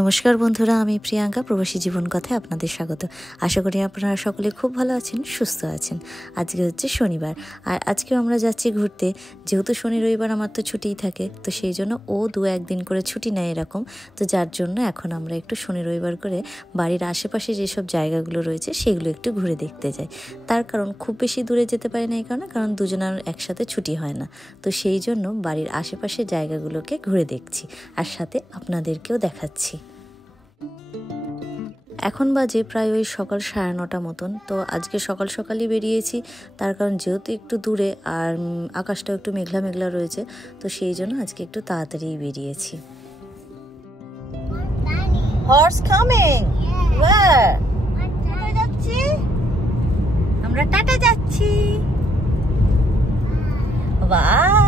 নমস্কার বন্ধুরা, আমি প্রিয়াঙ্কা প্রবাসী জীবন কথায় আপনাদের স্বাগত। আশা করি আপনারা সকলে খুব ভালো আছেন, সুস্থ আছেন। আজকে হচ্ছে শনিবার, আর আজকেও আমরা যাচ্ছি ঘুরতে। যেহেতু শনি রবিবার আমার তো ছুটিই থাকে, তো সেই জন্য ও 2-1 দিন করে ছুটি নেয় এরকম। তো যার জন্য এখন আমরা একটু শনি রবিবার করে বাড়ির আশেপাশে যেসব জায়গাগুলো রয়েছে সেগুলো একটু ঘুরে দেখতে যাই। তার কারণ খুব বেশি দূরে যেতে পারি না এই কারণ দুজনের একসাথে ছুটি হয় না। তো সেই জন্য বাড়ির আশেপাশের জায়গাগুলোকে ঘুরে দেখছি, আর সাথে আপনাদেরকেও দেখাচ্ছি। এখন বাজে প্রায় ওই সকাল 9:30 মতন। তো আজকে সকাল সকালই বেরিয়েছি, তার কারণ যেহেতু একটু দূরে আর আকাশটাও একটু মেঘলা মেঘলা রয়েছে, তো সেই জন্য আজকে একটু তাড়াতাড়ি বেরিয়েছি। Horse coming. ওয়ার যাচ্ছি আমরা, টাটা যাচ্ছি। ওয়াও।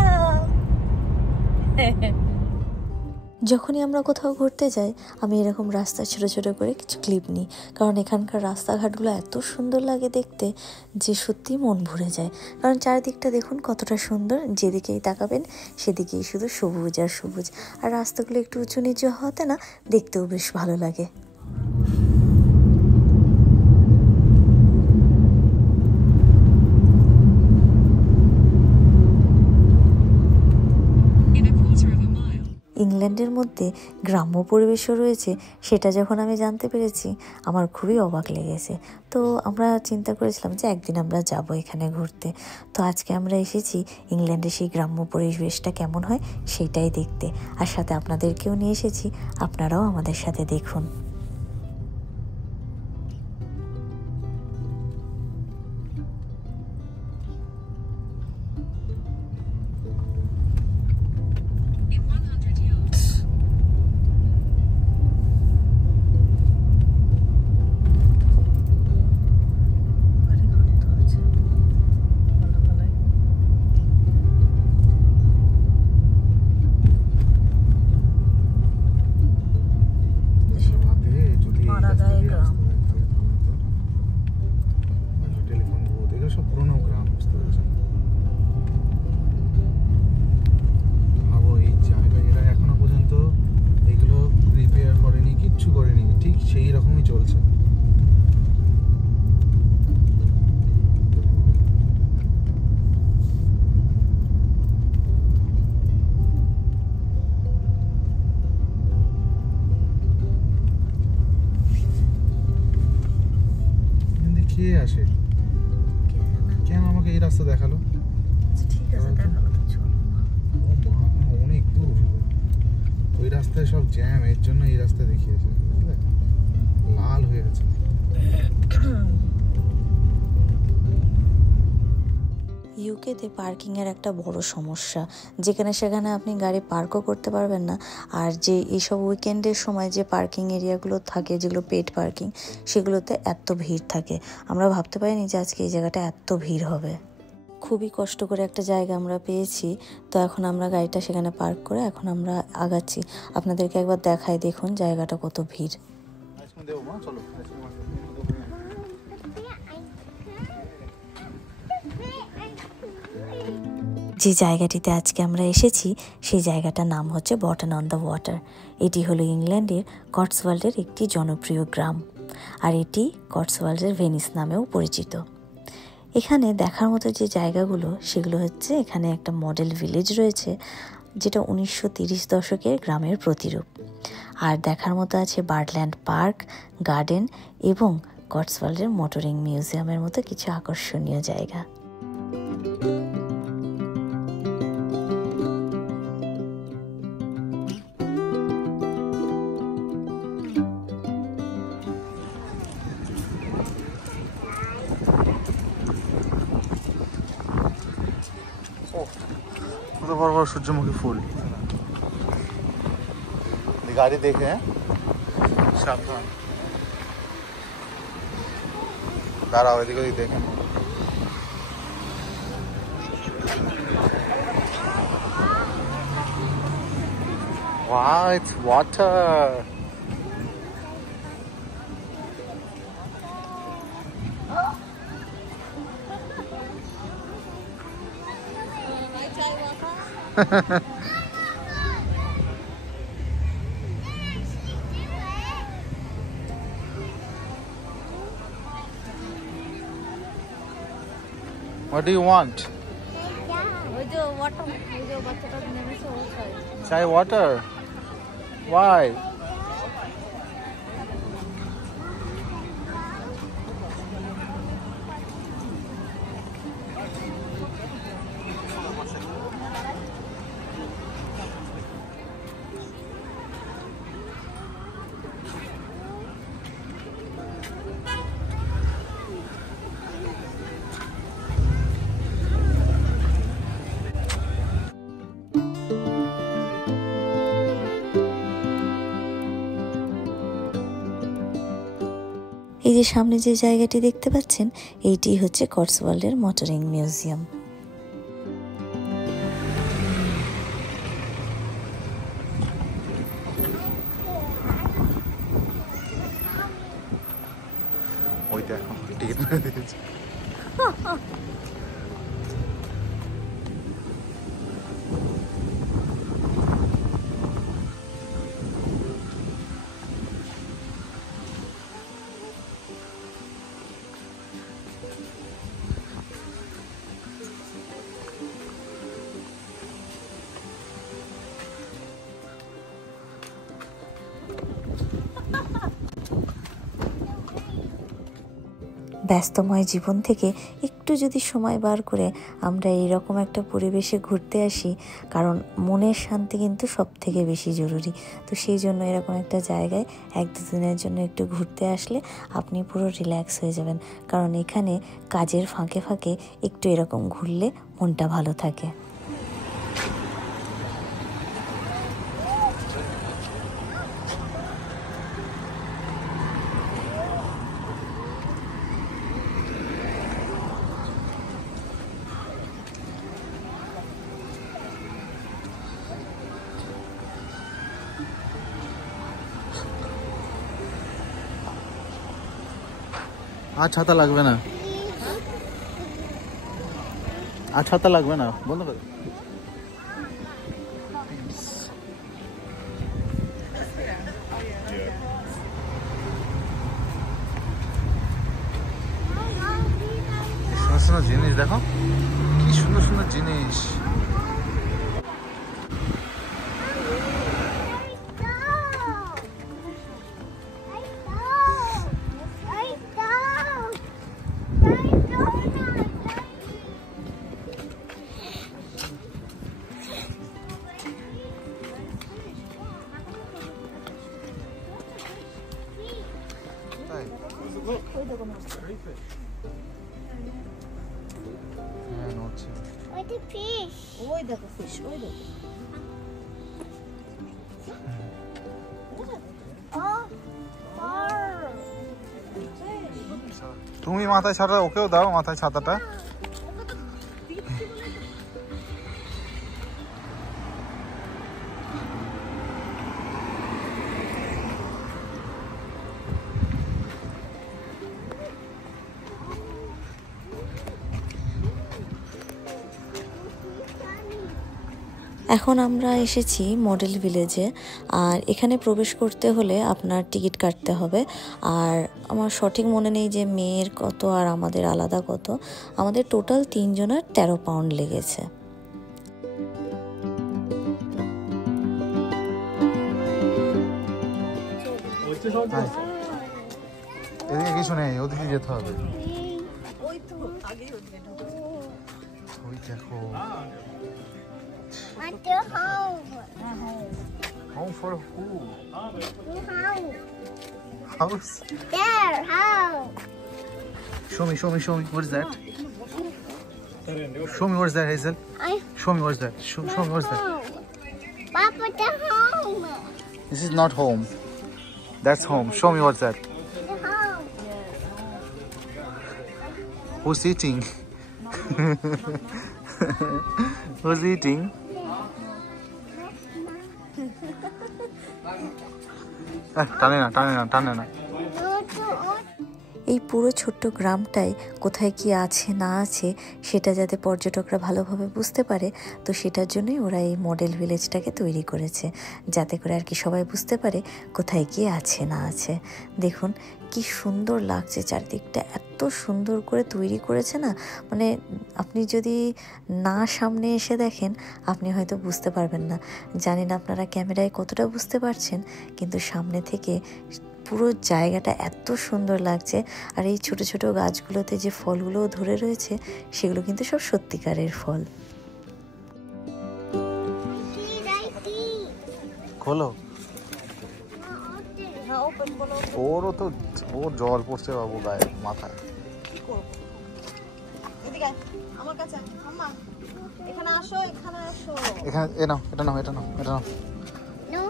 যখনই আমরা কোথাও ঘুরতে যাই আমি এরকম রাস্তা ছোট ছোট করে কিছু ক্লিপ নিই, কারণ এখানকার রাস্তাঘাটগুলো এত সুন্দর লাগে দেখতে যে সত্যি মন ভরে যায়। কারণ চারিদিকটা দেখুন কতটা সুন্দর, যেদিকেই তাকাবেন সেদিকেই শুধু সবুজ আর সবুজ, আর রাস্তাগুলো একটু উঁচু নিচু হওয়াতে না দেখতেও বেশ ভালো লাগে। ইংল্যান্ডের মধ্যে গ্রাম্য পরিবেশও রয়েছে, সেটা যখন আমি জানতে পেরেছি আমার খুবই অবাক লেগেছে। তো আমরা চিন্তা করেছিলাম যে একদিন আমরা যাব এখানে ঘুরতে। তো আজকে আমরা এসেছি ইংল্যান্ডের সেই গ্রাম্য পরিবেশটা কেমন হয় সেটাই দেখতে, আর সাথে আপনাদেরকেও নিয়ে এসেছি, আপনারাও আমাদের সাথে দেখুন। সেই রকমই চলছে। কে আসে, কেন আমাকে এই রাস্তা দেখালো? ঠিক আছে, দেখালো তো, চলো। অনেক দূর, ওই রাস্তায় সব জ্যাম, এর জন্য এই রাস্তা দেখিয়েছে, লাল হয়ে আছে। ইউকেতে পার্কিংয়ের একটা বড় সমস্যা, যেখানে সেখানে আপনি গাড়ি পার্কও করতে পারবেন না। আর যে এইসব উইকেন্ডের সময় যে পার্কিং এরিয়াগুলো থাকে, যেগুলো পেড পার্কিং, সেগুলোতে এত ভিড় থাকে। আমরা ভাবতে পারিনি যে আজকে এই জায়গাটা এত ভিড় হবে। খুবই কষ্ট করে একটা জায়গা আমরা পেয়েছি, তো এখন আমরা গাড়িটা সেখানে পার্ক করে এখন আমরা আগাচ্ছি। আপনাদেরকে একবার দেখাই, দেখুন জায়গাটা কত ভিড়। যে জায়গাটিতে আজকে আমরা এসেছি সেই জায়গাটার নাম হচ্ছে বটন অন দ্য ওয়াটার। এটি হলো ইংল্যান্ডের কটসওয়াল্ডের একটি জনপ্রিয় গ্রাম, আর এটি কটসওয়াল্ডের ভেনিস নামেও পরিচিত। এখানে দেখার মতো যে জায়গাগুলো সেগুলো হচ্ছে, এখানে একটা মডেল ভিলেজ রয়েছে যেটা 1930 দশকের গ্রামের প্রতিরূপ। আর দেখার মতো আছে বার্ডল্যান্ড পার্ক, গার্ডেন এবং কটসওয়াল্ডের মোটরিং মিউজিয়ামের মতো কিছু আকর্ষণীয় জায়গা। বড় বড় সূর্যমুখী ফুল, গাড়ি দেখে সাবধান, দাঁড়াও, এদিকে ওদিক দেখেন। Wow, it's water. What do you want? ওই যে ওয়াটার, ওই যে বাচ্চাটা নেমেছে ও চাই। Chai water? Why? এই যে সামনে যে জায়গাটি দেখতে পাচ্ছেন, এইটি হচ্ছে কটসওয়াল্ডের মোটরিং মিউজিয়াম। ওই দেখো টিকিট মেরে দিয়েছে। ব্যস্তময় জীবন থেকে একটু যদি সময় বার করে আমরা এইরকম একটা পরিবেশে ঘুরতে আসি, কারণ মনের শান্তি কিন্তু সব থেকে বেশি জরুরি। তো সেই জন্য এরকম একটা জায়গায় 1-2 দিনের জন্য একটু ঘুরতে আসলে আপনি পুরো রিল্যাক্স হয়ে যাবেন, কারণ এখানে কাজের ফাঁকে ফাঁকে একটু এরকম ঘুরলে মনটা ভালো থাকে। আর ছাতা লাগবে না, আর ছাতা লাগবে না, বন্ধ করে। সুন্দর সুন্দর জিনিস দেখো, কি সুন্দর সুন্দর জিনিস। ওই দেখো ফিশ, ওই দেখো। তুমি মাথায় ছাতা, ওকেও দাও মাথায় ছাতাটা। এখন আমরা এসেছি মডেল ভিলেজে, আর এখানে প্রবেশ করতে হলে আপনার টিকিট কাটতে হবে। আর আমার সঠিক মনে নেই যে মেয়ের কত আর আমাদের আলাদা কত। আমাদের টোটাল 3 জনের 13 পাউন্ড লেগেছে। এদিকে কিছু নেই, ওদিকে যেতে হবে। ওই দেখো, home for who? House? There, house. Show me. What is that? Show me what's that, Hazel. Show me what's that. Show me what's that. Papa, the home. This is not home. That's home. Show me what's that. The home. Who's eating? Who's eating? টানে না। এই পুরো ছোট্ট গ্রামটায় কোথায় কি আছে না আছে সেটা যাতে পর্যটকরা ভালোভাবে বুঝতে পারে, তো সেটার জন্যই ওরা এই মডেল ভিলেজটাকে তৈরি করেছে, যাতে করে আর কি সবাই বুঝতে পারে কোথায় কি আছে না আছে। দেখুন কি সুন্দর লাগছে চারদিকটা, এত সুন্দর করে তৈরি করেছে না, মানে আপনি যদি না সামনে এসে দেখেন আপনি হয়তো বুঝতে পারবেন না। জানি না আপনারা ক্যামেরায় কতটা বুঝতে পারছেন, কিন্তু সামনে থেকে পুরো জায়গাটা এত সুন্দর লাগছে। আর এই ছোট ছোট গাছগুলোতে যে ফলগুলো ধরে রয়েছে সেগুলো কিন্তু সব সত্যিকারের ফল। খোলো, ওরও তো ওর জল পড়ছে বাবু গায়ে মাথায়। কি করব? এদিকে আমার কাছে আম্মা, এখানে আসো, এখানে আসো। এখানে এটা নাও No.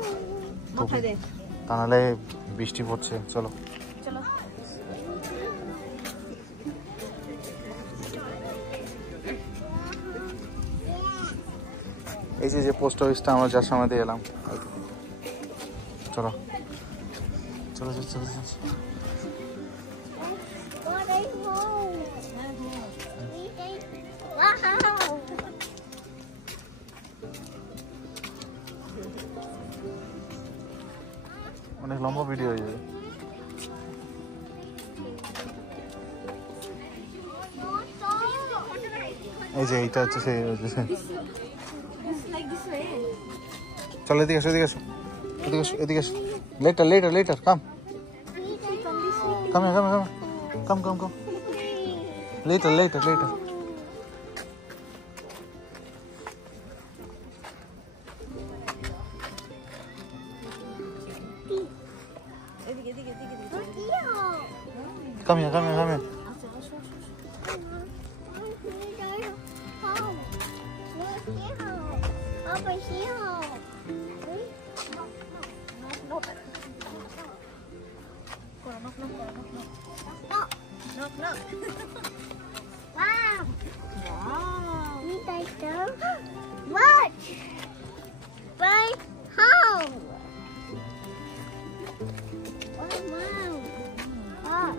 মাথায় দে। তা নাহলে বৃষ্টি পড়ছে। চলো চলো। এই যে পোস্ট অফিসটা আমরা যার সময় দিয়ে এলাম, চলো চলো চলো চলো চলো। What is home? Wow. অনেক লম্বা ভিডিও হয়ে যাবে। এই যে এইটা হচ্ছে সেই চলো এদিকে আসো, এদিকে আসো, এদিকে আসো, এদিকে আসো। Later come later Come here. Wow. What? Right home. Oh wow. What?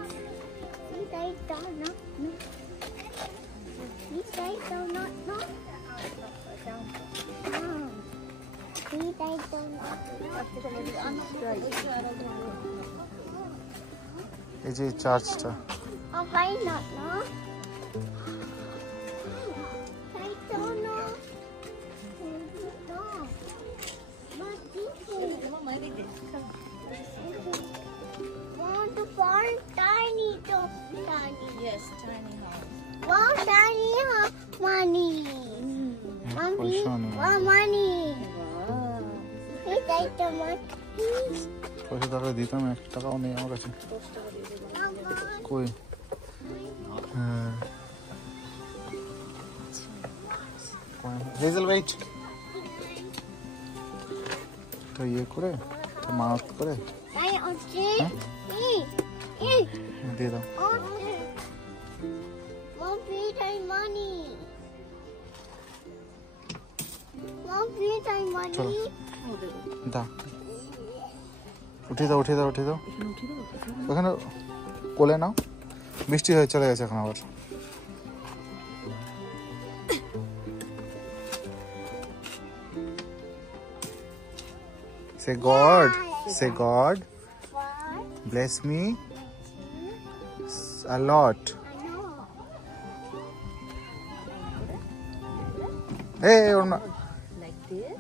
এই যে চার্চটা, Oh, why not? No. I don't know. No. Not this. মামা এদিকে দে। Want to find tiny to tiny. Yes, tiny house. Want tiny money. পয়সা নেই। Want money. Wow. Hey, take the money. পয়সা তাহলে দিতাম, 1 টাকাও নেই আমার কাছে। Mama. কই? হ্যাঁ হেজেল ওয়েট, তো ইয়ে করে তো মাউথ করে I okay. দিয়ে দাও। Mom, feed my money. Mom, feed my money. চলো দা, উঠিয়ে দাও ওখানে কোলে নাও। বৃষ্টি হয়ে চলে গেছে এখন আবার। Say God What? bless me a lot. I know. Hey, or not. Like this?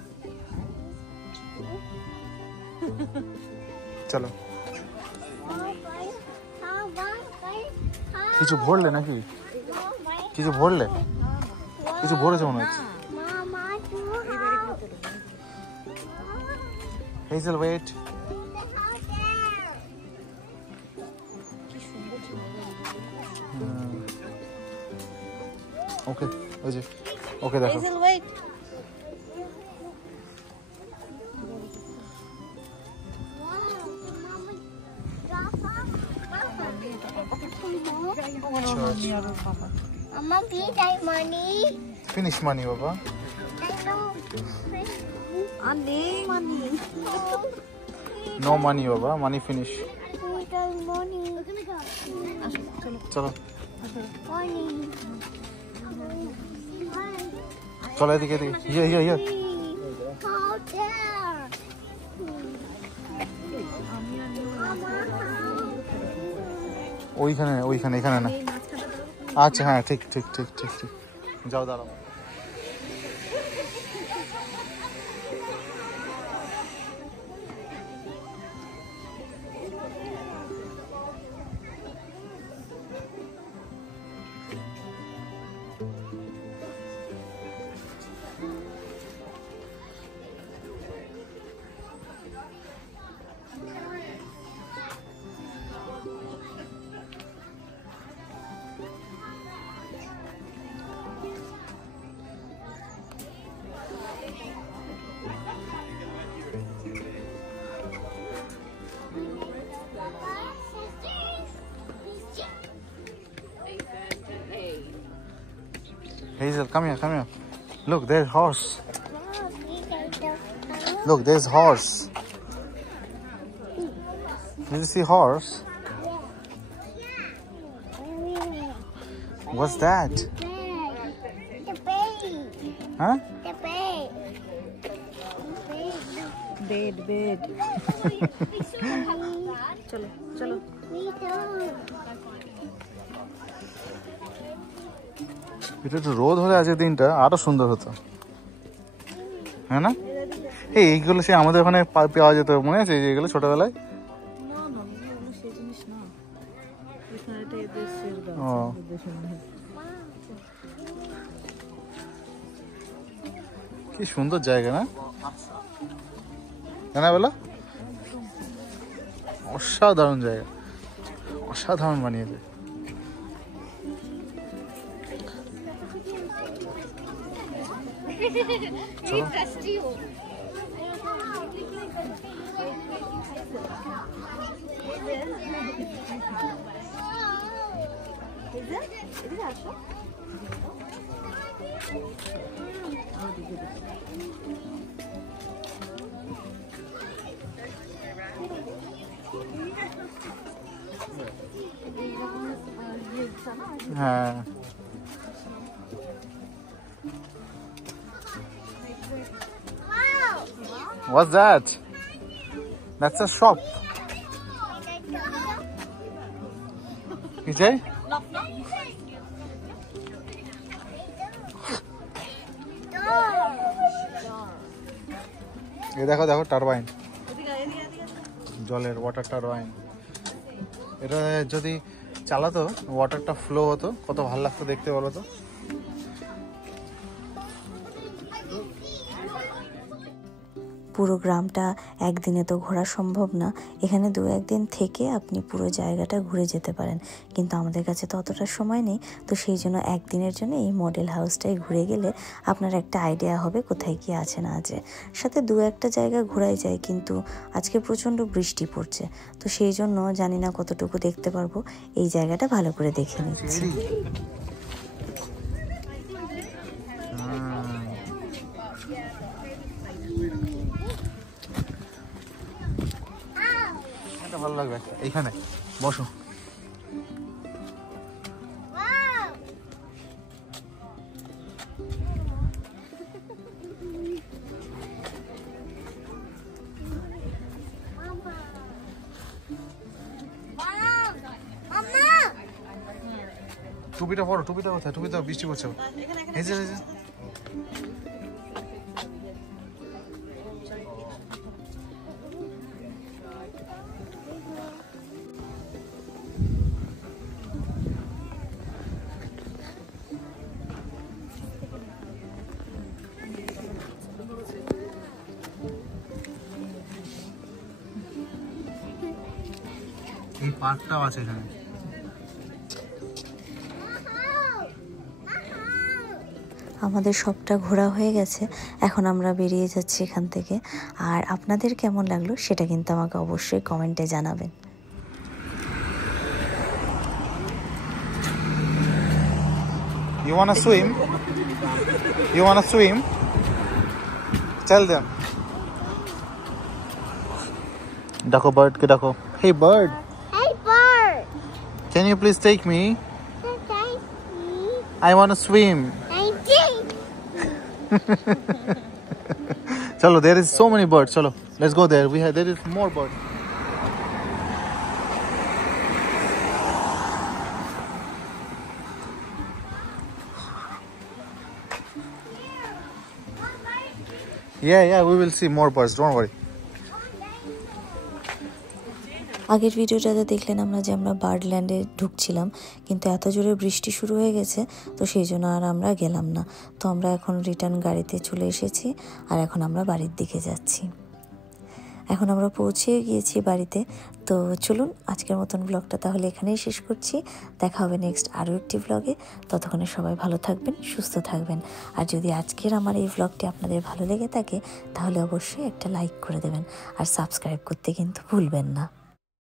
চলো কিছু কিছু ভরলে নাকি? কিছু ভরলে? কিছু ভরেছে মনে হচ্ছে। হেজেল ওয়েট, ওকে ওই যে ওকে দেখো। Hazel, wait. Mama, please take money. Finish money বাবা। I know. Money. No money বাবা, money finish. Please take money. আসো চলো চলো Tiny. চলো এদিকে এদিকে ইয়ে How there? ওইখানে এখানে না। আচ্ছা হ্যাঁ ঠিক যাও দাঁড়াও। Hazel, come here. Look, there's horse. Look, there's horse. Did you see horse? What's that? The baby. Huh? The baby. Bed চলো চলো We don't. এটা একটু রোদ হলে আজকের দিনটা আরো সুন্দর হতো, হ্যাঁ না? এইগুলো সে আমাদের ওখানে পাওয়া যেত, মনে আছে এইগুলো ছোটবেলায়? না সেই জিনিস না, এখানে এটা এদেশের গাছ, ও এদেশের না। কি সুন্দর জায়গা না, তাই না বলো? অসাধারণ জায়গা, অসাধারণ বানিয়েছে। হ্যাঁ What's that? That's a shop. Vijay? এই দেখো টারবাইন, জলের ওয়াটার টারবাইন। এটা যদি চালাতো, ওয়াটারটা ফ্লো হতো, কত ভালো লাগতো দেখতে বলো তো। পুরো গ্রামটা একদিনে তো ঘোরা সম্ভব না, এখানে 2-1 দিন থেকে আপনি পুরো জায়গাটা ঘুরে যেতে পারেন, কিন্তু আমাদের কাছে তো অতটা সময় নেই। তো সেই জন্য একদিনের জন্য এই মডেল হাউসটাই ঘুরে গেলে আপনার একটা আইডিয়া হবে কোথায় কি আছে না আছে। সাথে 2-1টা জায়গা ঘোরাই যায়, কিন্তু আজকে প্রচণ্ড বৃষ্টি পড়ছে, তো সেই জন্য জানি না কতটুকু দেখতে পারবো। এই জায়গাটা ভালো করে দেখে নিচ্ছি। ভালো লাগবে, এইখানে বসো। টুপিটা পরো, টুপিটা কোথায়? টুপিটা বৃষ্টি পড়ছে। এই যে এই পার্কটাও আছে এখানে। আমাদের সবটা ঘোরা হয়ে গেছে, এখন আমরা বেরিয়ে যাচ্ছি এখান থেকে। আর আপনাদের কেমন লাগলো সেটা কিন্তু আমাকে অবশ্যই কমেন্টে জানাবেন। You wanna swim? You wanna swim? Tell them. ডাকো বার্ডকে ডাকো। Hey bird. Hey bird. Can you please take me? Thank you. I want to swim. Thank you. Chalo, there is so many birds. Chalo, let's go there. There is more birds. Yeah, we will see more birds. Don't worry. আগের ভিডিওটাতে দেখলেন আমরা যে আমরা বার্ডল্যান্ডে ঢুকছিলাম, কিন্তু এত জোরে বৃষ্টি শুরু হয়ে গেছে, তো সেই জন্য আর আমরা গেলাম না। তো আমরা এখন রিটার্ন গাড়িতে চলে এসেছি, আর এখন আমরা বাড়ির দিকে যাচ্ছি। এখন আমরা পৌঁছে গিয়েছি বাড়িতে। তো চলুন আজকের মতন ব্লগটা তাহলে এখানেই শেষ করছি। দেখা হবে নেক্সট আরও একটি ব্লগে। ততক্ষণে সবাই ভালো থাকবেন, সুস্থ থাকবেন। আর যদি আজকের আমার এই ব্লগটি আপনাদের ভালো লেগে থাকে তাহলে অবশ্যই একটা লাইক করে দেবেন, আর সাবস্ক্রাইব করতে কিন্তু ভুলবেন না।